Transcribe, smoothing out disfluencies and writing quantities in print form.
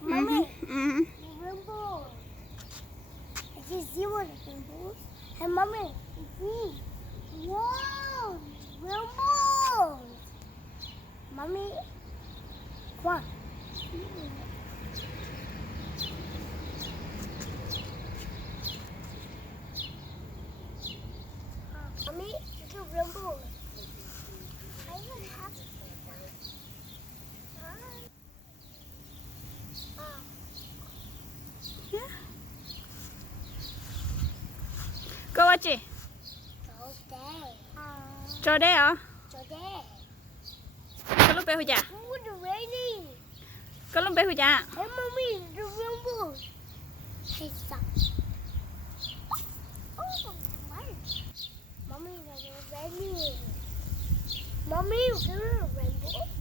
Mommy, Mm-hmm. rainbow. I can see one of the rainbows. Hey, mommy, see. Whoa, rainbow. Mommy, come on. Mommy, it's a rainbow. I even have it. Cô ơi chị, Today. cho đây hả? Today. Có lúc bé hồi chả? Oh, the raining. Có lúc bé hồi chả? Hey, mommy, the rainbow. Hey, stop. Oh, what? Mommy, there's a raining. Mommy, there's a rainbow.